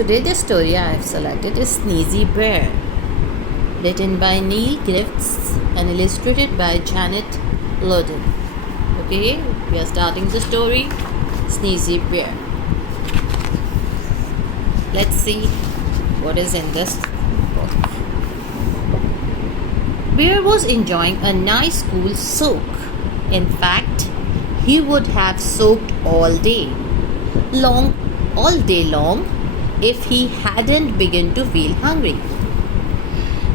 Today the story I have selected is Sneezy Bear, written by Neil Griffiths and illustrated by Janet Loden. Okay, we are starting the story Sneezy Bear. Let's see what is in this book. Bear was enjoying a nice cool soak. In fact, he would have soaked all day long if he hadn't begun to feel hungry.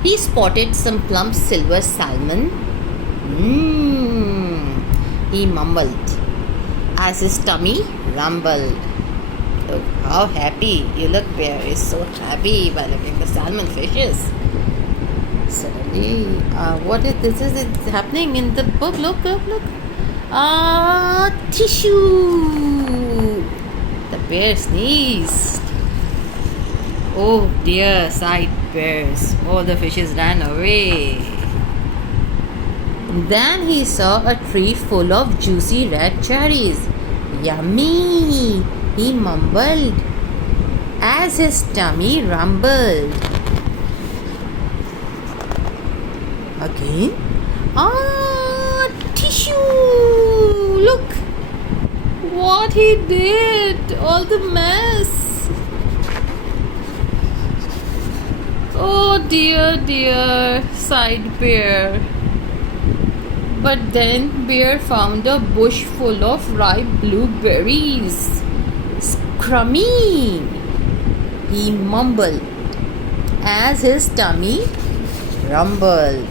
He spotted some plump silver salmon. He mumbled as his tummy rumbled. Look how happy you look, Bear is so happy by looking at the salmon fishes. Suddenly, what is this? Is happening in the book? Look. Tissue! The bear sneezed. Oh dear, sighed Bears. All the fishes ran away. Then he saw a tree full of juicy red cherries. Yummy! He mumbled as his tummy rumbled. Again? Tissue! Look what he did! All the mess! Oh dear, sighed Bear. But then Bear found a bush full of ripe blueberries. Scrummy! He mumbled as his tummy rumbled.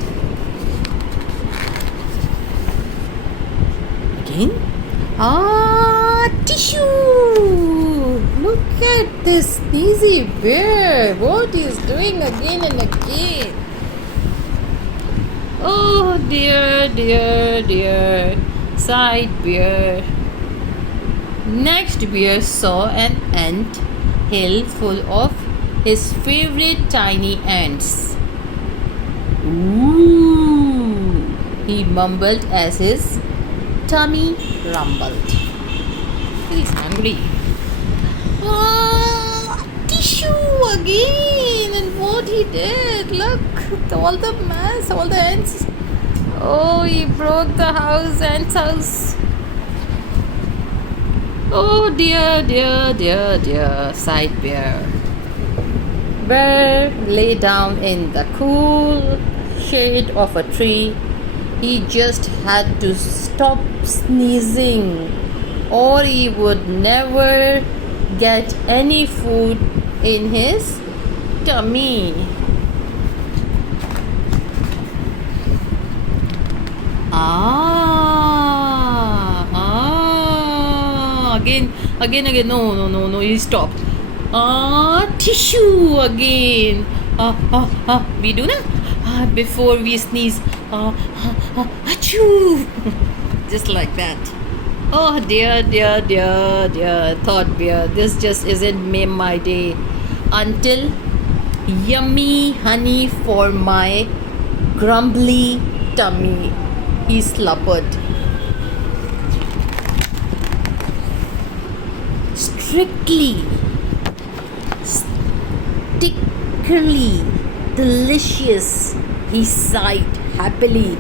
Again? Tissue! Look at this Sneezy Bear. What he's doing again and again. Oh dear, sighed Bear. Next, Bear saw an ant hill full of his favorite tiny ants. Ooh! He mumbled as his tummy rumbled. He's hungry. Tissue again! And what he did? Look, all the mess, all the ants. Oh, he broke the ant's house. Oh dear, sighed Bear. Bear lay down in the cool shade of a tree. He just had to stop sneezing, or he would never get any food in his tummy. Again. No, he stopped. Tissue again. We do na? Before we sneeze. Achoo! Just like that. Oh dear, thought Bear. This just isn't my day. Until yummy honey for my grumbly tummy, he slubbered. Stickily, delicious, he sighed happily.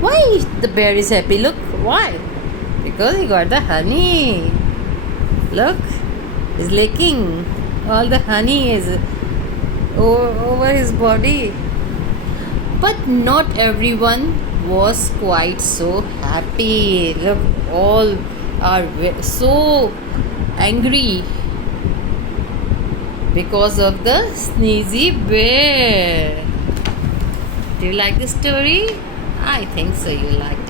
Why the bear is happy? Look, why? Because he got the honey. Look, he's licking. All the honey is over his body. But not everyone was quite so happy. Look, all are so angry because of the Sneezy Bear. Do you like the story? I think so you like